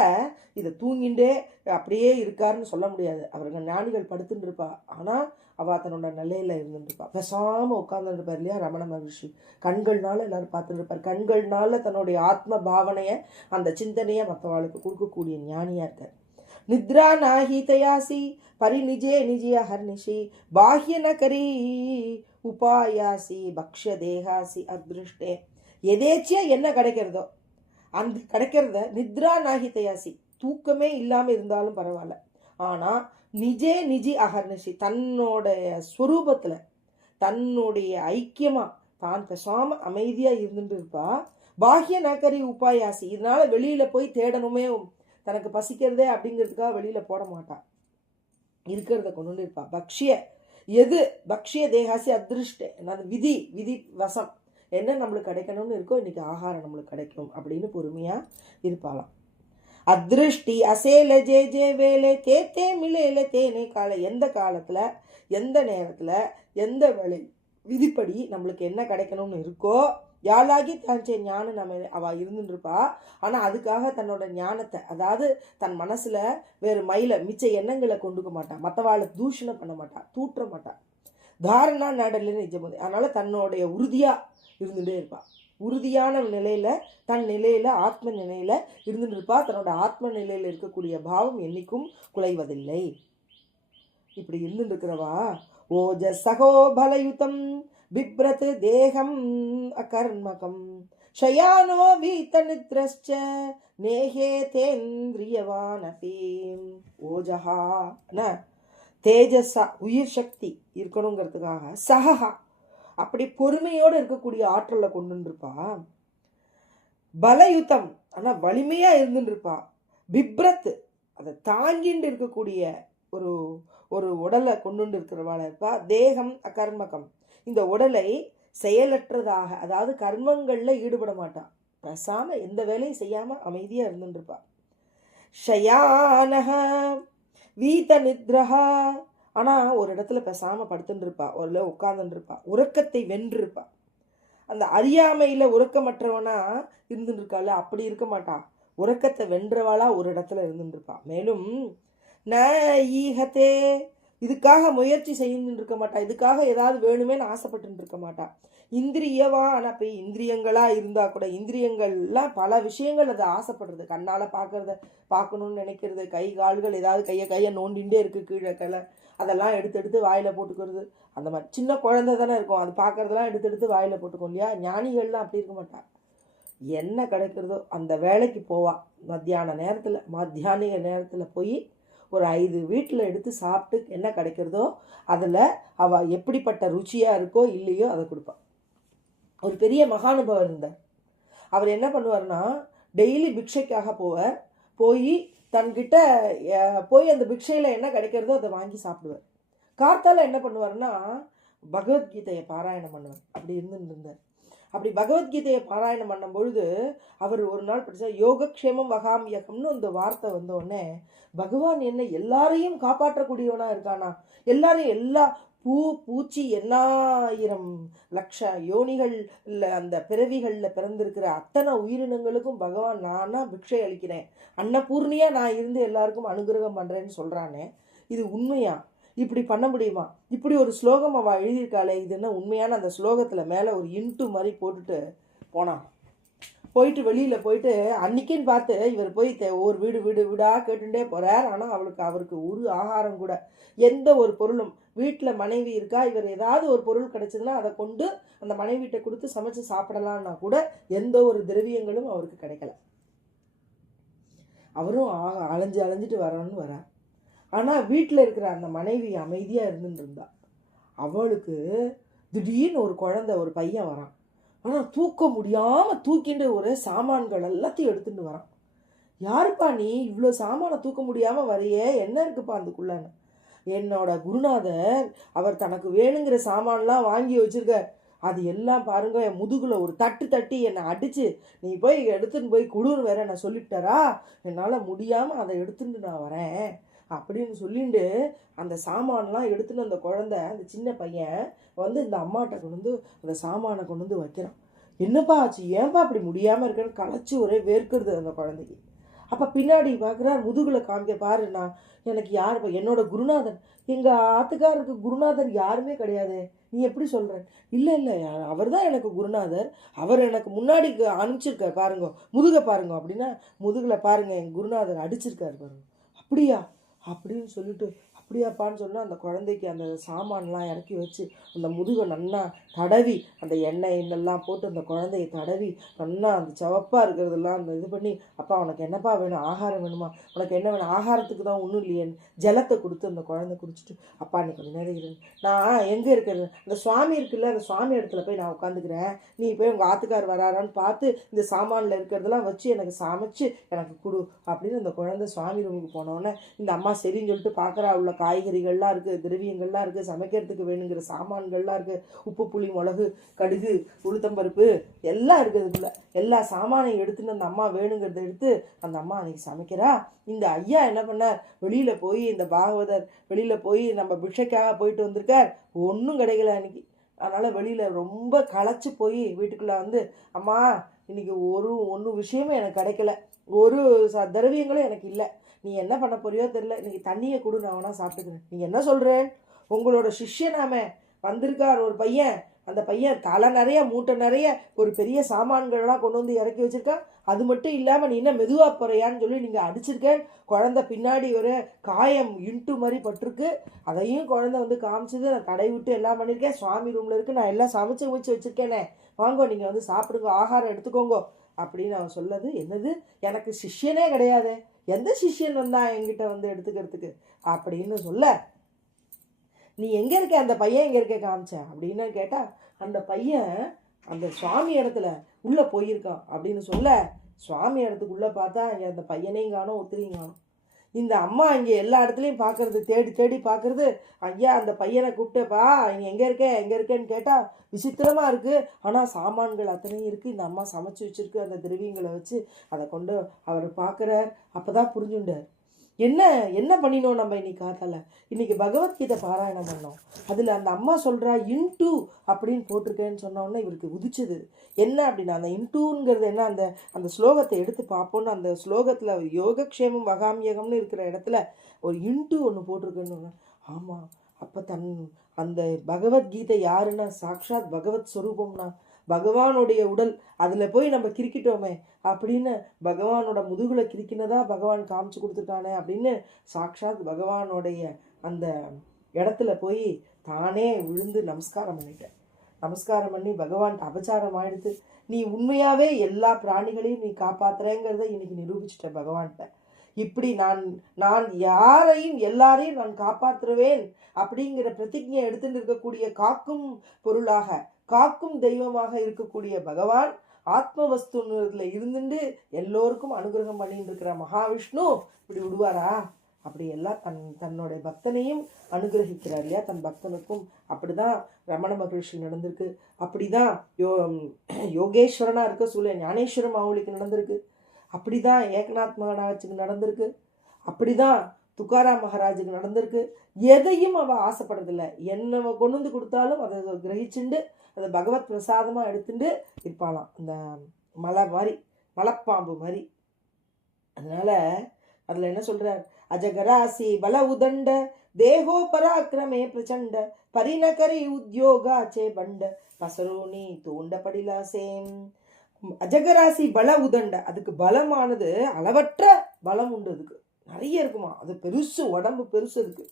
இதை தூங்கிண்டே அப்படியே இருக்காருன்னு சொல்ல முடியாது. அவர்கள் ஞானிகள் படுத்துட்டு இருப்பா, ஆனால் அவள் தன்னோட நிலையில் இருந்துட்டு இருப்பா, பேசாமல் உட்கார்ந்துட்டு இருப்பார் இல்லையா ரமண மகர்ஷி. கண்கள்னால எல்லாரும் பார்த்துட்டு இருப்பார், கண்கள்னால தன்னுடைய ஆத்ம பாவனையை அந்த சிந்தனையை மற்றவாளுக்கு கொடுக்கக்கூடிய ஞானியாக இருக்கார். நித்ரா நாஹி தயாசி பரிநிஜே நிஜிய ஹர்னிஷி பாஹ்ய நகரி உபாயாசி பக்ஷ தேகாசி அதிருஷ்டே. எதேச்சியா என்ன கிடைக்கிறதோ அந்த கிடைக்கிறத நித்ரா நாகி தயாசி தூக்கமே இல்லாமல் இருந்தாலும் பரவாயில்ல, ஆனால் நிஜே நிஜி அகர்னிஷி தன்னோடைய ஸ்வரூபத்தில் தன்னுடைய ஐக்கியமாக தான் பேசாமல் அமைதியாக இருந்துட்டு இருப்பா. பாஹ்ய நகரி உபாயாசி இதனால வெளியில் போய் தேடணுமே தனக்கு பசிக்கிறதே அப்படிங்கிறதுக்காக வெளியில் போட மாட்டான், இருக்கிறத கொண்டு இருப்பா. பக்ஷிய எது பக்ஷிய தேகாசி அதிருஷ்டே அது விதி விதி வசம் என்ன நம்மளுக்கு கிடைக்கணும்னு இருக்கோ இன்னைக்கு ஆகாரம் நம்மளுக்கு கிடைக்கும் அப்படின்னு பொறுமையாக இருப்பாளாம். அதிருஷ்டி அசேல ஜே ஜே வேலை தேத்தே மிலேல தேனே கால எந்த காலத்தில் எந்த நேரத்தில் எந்த விதிப்படி நம்மளுக்கு என்ன கிடைக்கணும்னு இருக்கோ யாழாகி தாஞ்சே ஞானம் நம்ம அவள் இருந்துருப்பா. ஆனால் அதுக்காக தன்னோட ஞானத்தை, அதாவது தன் மனசில் வேறு மிச்ச எண்ணங்களை கொண்டுக்க மாட்டான், மற்றவாளை தூஷணம் பண்ண மாட்டான், தூற்ற மாட்டான். தாரணா நடல நிஜமது. அதனால் தன்னுடைய உறுதியாக இருந்துகிட்டே இருப்பாள். உறுதியான நிலையில், தன் நிலையில், ஆத்ம நிலையில் இருந்துட்டு இருப்பா. தன்னோட ஆத்ம நிலையில் இருக்கக்கூடிய பாவம் என்னைக்கும் குலைவதில்லை. இப்படி இருந்துட்டு இருக்கிறவா ஓஜ சகோ பலயுதம் பிப்ரத் தேகம் அகர்மகம் ஷயானோ வீத நித்ரஸ்ச நேஹே தேந்திரியவானபி. ஓஜஹா தேஜஸா உயிர் சக்தி இருக்கணுங்கிறதுக்காக சகஹா அப்படி பொறுமையோடு இருக்கக்கூடிய ஆற்றலை கொண்டு இருப்பா. பலயுத்தம் ஆனால் வலிமையாக இருந்துட்டு இருப்பா. பிப்ரத் அதை தாங்கிட்டு இருக்கக்கூடிய ஒரு ஒரு உடலை கொண்டு இருக்கிறவாள் இருப்பா. தேகம் அகர்மகம் இந்த உடலை செயலற்றதாக, அதாவது கர்மங்களில் ஈடுபட மாட்டான், பேசாமல் எந்த வேலையும் செய்யாமல் அமைதியாக இருந்துருப்பா. ஷயானஹ வீத நித்ரஹா ஆனால் ஒரு இடத்துல பேசாமல் படுத்துட்டு இருப்பா, ஒரு உட்கார்ந்துட்டு இருப்பா, உறக்கத்தை வென்றிருப்பா. அந்த அறியாமையில் உறக்கமற்றவனா இருந்துட்டு இருக்காள், அப்படி இருக்க மாட்டான், உறக்கத்தை வென்றவாளா ஒரு இடத்துல இருந்துட்டு இருப்பா. மேலும் ந ஈகத்தே இதுக்காக முயற்சி செய்துட்டு இருக்க மாட்டா, இதுக்காக ஏதாவது வேணுமேனு ஆசைப்பட்டு இருக்க மாட்டா. இந்திரியவா ஆனால் போய் இந்திரியங்களாக இருந்தால் கூட இந்திரியங்கள்லாம் பல விஷயங்கள் அதை ஆசைப்படுறது, கண்ணால் பார்க்கணுன்னு நினைக்கிறது, கை கால்கள் ஏதாவது கையை நோண்டிகிட்டே இருக்குது, கீழே கலை அதெல்லாம் எடுத்து வாயில் போட்டுக்கிறது. அந்த மாதிரி சின்ன குழந்தை தானே இருக்கும், அது பார்க்குறதெல்லாம் எடுத்து வாயில் போட்டுக்கும் இல்லையா. ஞானிகள்லாம் அப்படி இருக்க மாட்டா. என்ன கிடைக்கிறதோ அந்த வேலைக்கு போவா. மத்தியானிக நேரத்தில் போய் ஒரு 5 வீட்டில் எடுத்து சாப்பிட்டு என்ன கிடைக்கிறதோ அதில் அவள் எப்படிப்பட்ட ருச்சியாக இருக்கோ இல்லையோ அதை கொடுப்பாள். ஒரு பெரிய மகானுபவர் இருந்தார். அவர் என்ன பண்ணுவார்னா டெய்லி பிக்ஷைக்காக போவார். தன்கிட்ட போய் அந்த பிக்ஷையில் என்ன கிடைக்கிறதோ அதை வாங்கி சாப்பிடுவார். கார்த்தால என்ன பண்ணுவார்னா பகவத்கீதையை பாராயணம் பண்ணுவார். அப்படி இருந்தார். அப்படி பகவத்கீதையை பாராயணம் பண்ணும் பொழுது அவர் ஒரு நாள் படித்தா யோகக்ஷேமம் வகாமியகம்னு அந்த வார்த்தை வந்தோடனே பகவான் என்ன எல்லாரையும் காப்பாற்றக்கூடியவனாக இருக்கானா, எல்லாரையும் எல்லா பூச்சி 8000 லட்ச யோனிகள் அந்த பிறவிகளில் பிறந்திருக்கிற அத்தனை உயிரினங்களுக்கும் பகவான் நானா பிக்ஷை அளிக்கிறேன், அன்னபூர்ணியாக நான் இருந்து எல்லாருக்கும் அனுகிரகம் பண்ணுறேன்னு சொல்கிறானே, இது உண்மையா? இப்படி பண்ண முடியுமா? இப்படி ஒரு ஸ்லோகம் அவள் எழுதியிருக்காளே, இது என்ன உண்மையான? அந்த ஸ்லோகத்தில் மேலே ஒரு இன்ட்டு மாதிரி போட்டுட்டு போனான். வெளியில் போயிட்டு அன்னைக்குன்னு பார்த்து இவர் போய் ஒரு வீடாக கேட்டுட்டே போகிறார். ஆனால் அவருக்கு ஒரு ஆகாரம் கூட, எந்த ஒரு பொருளும், வீட்டில் மனைவி இருக்கா, இவர் ஏதாவது ஒரு பொருள் கிடைச்சதுன்னா அதை கொண்டு அந்த மனைவிட்ட கொடுத்து சமைச்சு சாப்பிடலான்னா கூட எந்த ஒரு திரவியங்களும் அவருக்கு கிடைக்கல. அவரும் அலைஞ்சிட்டு வரணும்னு வரார். ஆனால் வீட்டில் இருக்கிற அந்த மனைவி அமைதியாக இருந்துட்டு இருந்தா. அவளுக்கு திடீர்னு ஒரு குழந்தை, ஒரு பையன் வரான். ஆனால் தூக்க முடியாமல் தூக்கிண்டு ஒரு சாமான்கள் எல்லாத்தையும் எடுத்துட்டு வரான். யாருப்பா நீ இவ்வளோ சாமானை தூக்க முடியாமல் வரையே, என்ன இருக்குப்பா அதுக்குள்ளன்னு? என்னோட குருநாதர் அவர் தனக்கு வேணுங்கிற சாமான்லாம் வாங்கி வச்சிருக்க, அது எல்லாம் பாருங்க என் முதுகுல ஒரு தட்டி என்னை அடித்து நீ போய் எடுத்துன்னு போய் கொடுன்னு வேற நான் சொல்லிவிட்டாரா, என்னால் முடியாமல் அதை எடுத்துட்டு நான் வரேன் அப்படின்னு சொல்லிட்டு அந்த சாமான்லாம் எடுத்துன்னு அந்த குழந்தை, அந்த சின்ன பையன் இந்த அம்மாட்ட கொண்டு அந்த சாமானை கொண்டு வைக்கிறான். என்னப்பா ஆச்சு, ஏன்பா அப்படி முடியாமல் இருக்கேன்னு களைச்சி ஒரே வேர்க்கிறது அந்த குழந்தைக்கு. அப்போ பின்னாடி பார்க்குறார், முதுகுல காமிக்க பாரு, நான் எனக்கு யாருப்பா, என்னோட குருநாதன், எங்கள் ஆத்துக்காருக்கு குருநாதர் யாருமே கிடையாது, நீ எப்படி சொல்கிற? இல்லை அவர் தான் எனக்கு குருநாதர், அவர் எனக்கு முன்னாடி அனுப்பிச்சிருக்கார் பாருங்க, முதுகை பாருங்க அப்படின்னா, முதுகில் பாருங்க என் குருநாதர் அடிச்சிருக்காரு பாருங்க. அப்படியா அப்படின்னு சொல்லிட்டு, அப்படியாப்பான்னு சொன்னால் அந்த குழந்தைக்கு அந்த சாமான்லாம் இறக்கி வச்சு அந்த முதுகை நன்னா தடவி, அந்த எண்ணெய் போட்டு அந்த குழந்தைய தடவி நன்னா அந்த சிவப்பாக இருக்கிறதெல்லாம் அந்த இது பண்ணி, அப்பா உனக்கு என்னப்பா வேணும், ஆகாரம் வேணுமா, உனக்கு என்ன வேணும், ஆகாரத்துக்கு தான் ஒன்றும் இல்லையேன்னு ஜலத்தை கொடுத்து அந்த குழந்தை குடிச்சிட்டு, அப்பா நீ கொஞ்சம் நேரம் இரு, நான் எங்கே இருக்கிறது, அந்த சுவாமி இருக்குல்ல, அந்த சுவாமி இடத்துல போய் நான் உட்காந்துக்கிறேன், நீ போய் உங்கள் ஆத்துக்கார் வராரான்னு பார்த்து இந்த சாமானில் இருக்கிறதெல்லாம் வச்சு எனக்கு சமைச்சு எனக்கு கொடு அப்படின்னு அந்த குழந்தை சுவாமி ரூமுக்கு போனோடனே இந்த அம்மா சரின்னு சொல்லிட்டு பார்க்குறா. உள்ள காய்கறிகள்லாம் இருக்குது, திரவியங்கள்லாம் இருக்குது, சமைக்கிறதுக்கு வேணுங்கிற சாமான்கள்லாம் இருக்குது, உப்பு புளி மிளகு கடுகு உளுத்தம்பருப்பு எல்லாம் இருக்குதுக்குள்ள, எல்லா சாமானையும் எடுத்துன்னு அந்த அம்மா வேணுங்கிறத எடுத்து அந்த அம்மா அன்றைக்கி சமைக்கிறா. இந்த ஐயா என்ன பண்ணார், வெளியில் போய் இந்த பாகவதர் வெளியில் போய் நம்ம பிக்ஷைக்காக போயிட்டு வந்திருக்கார், ஒன்றும் கிடைக்கல அன்றைக்கி. அதனால் வெளியில் ரொம்ப களைச்சி போய் வீட்டுக்குள்ளே வந்து, அம்மா இன்னைக்கு ஒன்று விஷயமே எனக்கு கிடைக்கல, ஒரு திரவியங்களும் எனக்கு இல்லை, நீ என்ன பண்ண போறியோ தெரியல, இன்னைக்கு தண்ணியை கொடு, நான் வேணா சாப்பிட்டுக்கிறேன். நீங்கள் என்ன சொல்கிறேன்? உங்களோட சிஷ்யனாமே வந்திருக்கார் ஒரு பையன், அந்த பையன் தலை நிறைய மூட்டை நிறைய ஒரு பெரிய சாமான்கள்லாம் கொண்டு வந்து இறக்கி வச்சிருக்கான், அது மட்டும் இல்லாமல் நீ என்ன மெதுவாக போறியான்னு சொல்லி நீங்கள் அடிச்சிருக்கேன். குழந்தை பின்னாடி ஒரு காயம் இன்ட்டு மாதிரி பட்டிருக்கு, அதையும் குழந்தை வந்து காமிச்சது, நான் தடை விட்டு எல்லாம் பண்ணியிருக்கேன், சுவாமி ரூமில் இருக்குது, நான் எல்லாம் சமைச்சு வச்சுருக்கேனே, வாங்கோ நீங்கள் வந்து சாப்பிடுங்க, ஆகாரம் எடுத்துக்கோங்க அப்படின்னு அவன் சொல்லது. என்னது, எனக்கு சிஷ்யனே கிடையாது, எந்த சிஷ்யன் வந்தா என்கிட்ட வந்து எடுத்துக்கிறதுக்கு அப்படின்னு சொல்ல, நீ எங்கே இருக்க, அந்த பையன் எங்கே இருக்க காமிச்ச அப்படின்னு கேட்டால், அந்த பையன் அந்த சுவாமி இடத்துல உள்ளே போயிருக்கான் அப்படின்னு சொல்ல, சுவாமி இடத்துக்குள்ளே பார்த்தா இங்கே அந்த பையனையும் காணும், ஒத்திரையும் காணும். இந்த அம்மா இங்கே எல்லா இடத்துலையும் பார்க்கறது, தேடி தேடி பார்க்கறது, ஐயா அந்த பையனை கூப்பிட்டுப்பா இங்கே எங்கே இருக்கேன்னு கேட்டால் விசித்திரமாக இருக்குது, ஆனால் சாமான்கள் அத்தனையும் இருக்குது, இந்த அம்மா சமைச்சு வச்சுருக்கு, அந்த திரவியங்களை வச்சு அதை கொண்டு அவர் பார்க்குறார். அப்போ தான் புரிஞ்சுண்டார், என்ன பண்ணினோம் நம்ம இன்னைக்கு காத்தால, இன்னைக்கு பகவத்கீதை பாராயணம் பண்ணோம், அதில் அந்த அம்மா சொல்கிறா இன்டூ அப்படின்னு போட்டிருக்கேன்னு சொன்னோன்னே இவருக்கு உதிச்சது. என்ன அப்படின்னா, அந்த இன்டூங்கிறது என்ன, அந்த ஸ்லோகத்தை எடுத்து பார்ப்போன்னு, அந்த ஸ்லோகத்தில் யோகக்ஷேமம் வகாமியகம்னு இருக்கிற இடத்துல ஒரு இன்டூ ஒன்று போட்டிருக்குன்னு. ஆமாம், அப்போ அந்த பகவத்கீதை யாருன்னா சாக்ஷாத் பகவத் ஸ்வரூபம்னா பகவானுடைய உடல், அதில் போய் நம்ம கிரிக்கிட்டோமே அப்படின்னு பகவானோட முதுகுல கிரிக்கினதா பகவான் காமிச்சு கொடுத்துருக்கானே அப்படின்னு சாக்ஷாத் பகவானுடைய அந்த இடத்துல போய் தானே விழுந்து நமஸ்காரம் பண்ணிட்டேன். நமஸ்காரம் பண்ணி பகவான் அபச்சாரம் ஆயிடுத்து, நீ உண்மையாகவே எல்லா பிராணிகளையும் நீ காப்பாத்துறேங்கிறத இன்னைக்கு நிரூபிச்சிட்ட பகவான்கிட்ட. இப்படி நான் யாரையும் எல்லாரையும் நான் காப்பாற்றுவேன் அப்படிங்கிற பிரதிஜையை எடுத்துட்டு இருக்கக்கூடிய காக்கும் பொருளாக, காக்கும் தெய்வமாக இருக்கக்கூடிய பகவான் ஆத்ம வஸ்துல இருந்துட்டு எல்லோருக்கும் அனுகிரகம் பண்ணிட்டு இருக்கிற மகாவிஷ்ணு இப்படி விடுவாரா? அப்படி எல்லாம் தன்னுடைய பக்தனையும் அனுகிரகிக்கிறார் இல்லையா, தன் பக்தனுக்கும். அப்படிதான் ரமண மகரிஷி நடந்திருக்கு, அப்படிதான் யோகேஸ்வரனா இருக்க சூழ ஞானேஸ்வர மாவுளிக்கு நடந்திருக்கு, அப்படிதான் ஏகநாத் மகாராஜுக்கு நடந்திருக்கு, அப்படிதான் துக்காராம் மகாராஜுக்கு நடந்திருக்கு. எதையும் அவள் ஆசைப்படுறதில்லை, என்ன கொண்டு வந்து கொடுத்தாலும் அதை கிரகிச்சுண்டு அதை பகவத் பிரசாதமாக எடுத்துட்டு இருப்பாளாம், அந்த மலை மாதிரி, மலைப்பாம்பு மாதிரி. அதனால அதில் என்ன சொல்கிறார், அஜகராசி பல உதண்ட தேகோ பராக்கிரமே பிரச்சண்ட பரிணகரி உத்யோகாச்சே பண்ட பசரோனி தோண்ட படிலாசேம். அஜகராசி பல உதண்ட, அதுக்கு பலமானது அளவற்ற பலம் உண்டு, அதுக்கு நிறைய இருக்குமா, அது பெருசு, உடம்பு பெருசு அதுக்கு.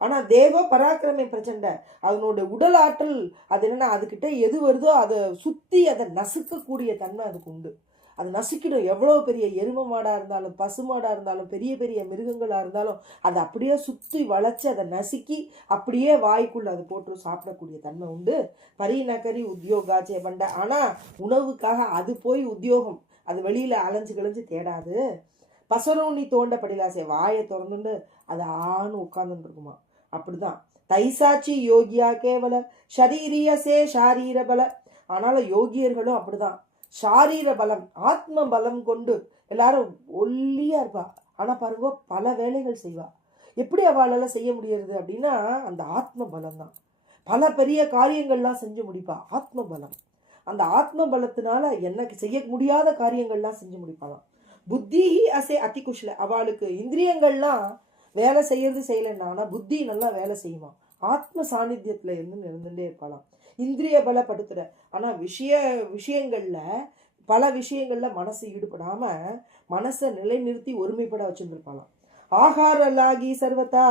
ஆனால் தேவ பராக்கிரமே பிரச்சண்ட, அதனோட உடல் ஆற்றல் அது என்னன்னா, அதுக்கிட்ட எது வருதோ அதை சுற்றி அதை நசுக்கக்கூடிய தன்மை அதுக்கு உண்டு. அது நசுக்கிடும், எவ்வளோ பெரிய எரும மாடாக இருந்தாலும் பசு மாடாக இருந்தாலும் பெரிய பெரிய மிருகங்களாக இருந்தாலும் அதை அப்படியே சுற்றி வளைச்சி அதை நசுக்கி அப்படியே வாய்க்குள்ள அது போட்டு சாப்பிடக்கூடிய தன்மை உண்டு. பரிநகரி உத்தியோகாச்சே பண்ட, ஆனால் உணவுக்காக அது போய் உத்தியோகம், அது வெளியில் அலைஞ்சு கிழஞ்சு தேடாது. பசரோனி தோண்ட படிலாசே, வாயை திறந்துண்டு அது ஆணு உட்கார்ந்துட்டு இருக்குமா. அப்படிதான் தைசாட்சி யோகியா கேவல ஷரீரியசே ஷாரீர பல. ஆனாலும் யோகியர்களும் அப்படிதான், ஷாரீர பலம் ஆத்ம பலம் கொண்டு எல்லாரும் ஒல்லியா இருப்பா, ஆனா பாருங்க பல வேலைகள் செய்வா. எப்படி அவளால செய்ய முடியறது அப்படின்னா, அந்த ஆத்ம பலம் தான். பல பெரிய காரியங்கள்லாம் செஞ்சு முடிப்பா, ஆத்ம பலம். அந்த ஆத்ம பலத்தினால எனக்கு செய்ய முடியாத காரியங்கள்லாம் செஞ்சு முடிப்பாளாம். புத்தி அசே அதிகுஷ்ல, அவளுக்கு இந்திரியங்கள்லாம் வேலை செய்யறது செய்யலைன்னா, ஆனால் புத்தி நல்லா வேலை செய்யுமா, ஆத்ம சாநித்தியத்தில் இருந்துட்டே இருப்பாளாம். இந்திரிய பலப்படுத்துற, ஆனால் விஷயங்கள்ல பல விஷயங்கள்ல மனசு ஈடுபடாம மனசை நிலைநிறுத்தி ஒருமைப்பட வச்சுருப்பாளாம். ஆகாரலாகி சர்வதா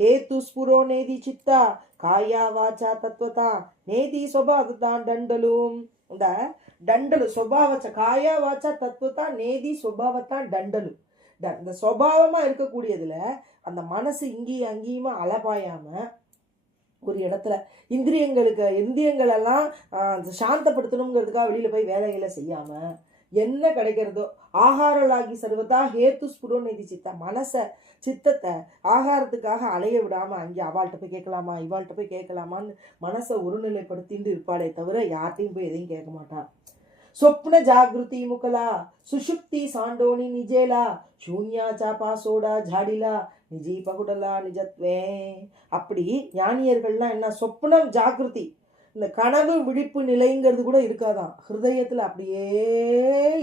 ஹேத்து ஸ்புரோ நேதி சித்தா காயா வாச்சா தத்துவதா நேதி சொபாதான் டண்டலும். இந்த டண்டலு சொபாவச்ச காயா வாச்சா தத்துவத்தா நேதி சொபாவத்தான் டண்டலு. இந்த சுபாவமாக இருக்கக்கூடியதுல அந்த மனசு இங்கேயும் அங்கேயுமா அலபாயாம ஒரு இடத்துல இந்திரியங்களெல்லாம் சாந்தப்படுத்தணுங்கிறதுக்காக வெளியில் போய் வேலைகளை செய்யாமல் என்ன கிடைக்கிறதோ ஆகாரலாகி சர்வதா ஹேத்து ஸ்புரோ நிதி சித்தா, மனசை சித்தத்தை ஆகாரத்துக்காக அலைய விடாமல் அங்கே அவள்கிட்ட போய் கேட்கலாமா இவாள்கிட்ட போய் கேட்கலாமான்னு மனசை ஒருநிலைப்படுத்திட்டு இருப்பாளே தவிர யார்ட்டையும் போய் எதையும் கேட்க மாட்டான். स्वप्न जागृति मुकला सुषुप्ति सांडोनी निजेला शून्या चापा सोडा झाडिला நிஜி பகுடலா நிஜத்வே. அப்படி ஞானியர்கள்லாம் என்ன, சொப்னம் ஜாகிருதி, இந்த கனவு விழிப்பு நிலைங்கிறது கூட இருக்காதான். ஹிருதயத்தில் அப்படியே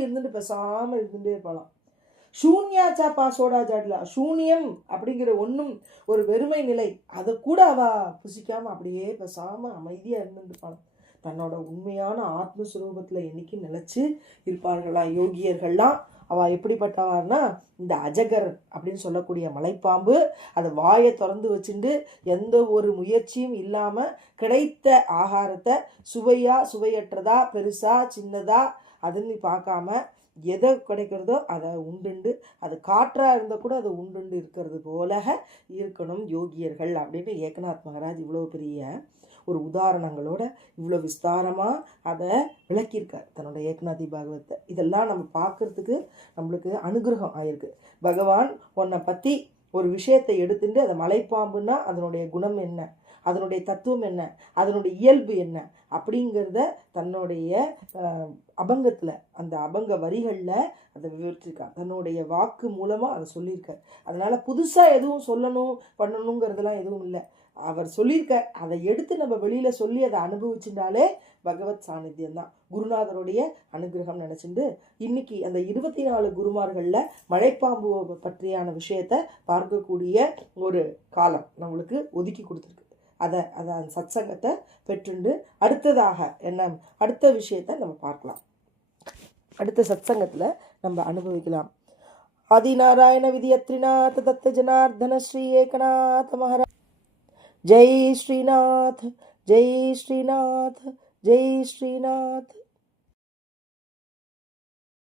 இருந்துட்டு பேசாமல் இருந்துட்டே இருப்பாளாம். சூன்யாச்சா பாசோடா ஜாட்லா, சூன்யம் அப்படிங்கிற ஒன்றும் ஒரு வெறுமை நிலை, அதை கூட அவ புசிக்காம அப்படியே பேசாம அமைதியா இருந்துருப்பாளாம். தன்னோட உண்மையான ஆத்மஸ்வரூபத்தில் என்னைக்கு நிலைச்சு இருப்பார்களாம் யோகியர்கள்லாம். அவள் எப்படிப்பட்டவார்னா, இந்த அஜகர் அப்படின்னு சொல்லக்கூடிய மலைப்பாம்பு அதை வாயை திறந்து வச்சுட்டு எந்த ஒரு முயற்சியும் இல்லாமல் கிடைத்த ஆகாரத்தை சுவையா சுவையற்றதா பெருசா சின்னதா அதுன்னு பார்க்காம எதை கிடைக்கிறதோ அதை உண்டுண்டு, அது காற்றாக இருந்தால் கூட அதை உண்டுண்டு இருக்கிறது போல இருக்கணும் யோகியர்கள் அப்படின்னு ஏகநாத் மகாராஜ் இவ்வளோ பெரிய ஒரு உதாரணங்களோட இவ்வளோ விஸ்தாரமாக அதை விளக்கியிருக்கார் தன்னோட ஏகநாதி பாகவத்தை. இதெல்லாம் நம்ம பார்க்கறதுக்கு நம்மளுக்கு அனுகிரகம் ஆயிருக்கு. பகவான் உன்னை பற்றி ஒரு விஷயத்தை எடுத்துட்டு அதை மலைப்பாம்புன்னா அதனுடைய குணம் என்ன, அதனுடைய தத்துவம் என்ன, அதனுடைய இயல்பு என்ன அப்படிங்கிறத தன்னுடைய அபங்கத்தில் அந்த அபங்க வரிகளில் அதை விவரிச்சிருக்கார். தன்னுடைய வாக்கு மூலமாக அதை சொல்லியிருக்கார். அதனால் புதுசாக எதுவும் சொல்லணும் பண்ணணுங்கிறதுலாம் எதுவும் இல்லை. அவர் சொல்லியிருக்க அதை எடுத்து நம்ம வெளியில் சொல்லி அதை அனுபவிச்சுட்டாலே பகவத் சாநித்தியம் தான், குருநாதருடைய அனுகிரகம் நினச்சிட்டு இன்னைக்கு அந்த 24 குருமார்களில் மழைப்பாம்பு பற்றியான விஷயத்தை பார்க்கக்கூடிய ஒரு காலம் நம்மளுக்கு ஒதுக்கி கொடுத்துருக்கு. அதை அந்த சத்சங்கத்தை பெற்றுண்டு அடுத்ததாக என்ன அடுத்த விஷயத்தை நம்ம பார்க்கலாம், அடுத்த சத்சங்கத்தில் நம்ம அனுபவிக்கலாம். ஆதிநாராயண வித்யத்ரிநாத தத்த ஜனார்தன ஸ்ரீ ஏகநாத மகாராஜ். ஜெய் ஸ்ரீநாத், ஜெய் ஸ்ரீநாத், ஜெய் ஸ்ரீநாத்.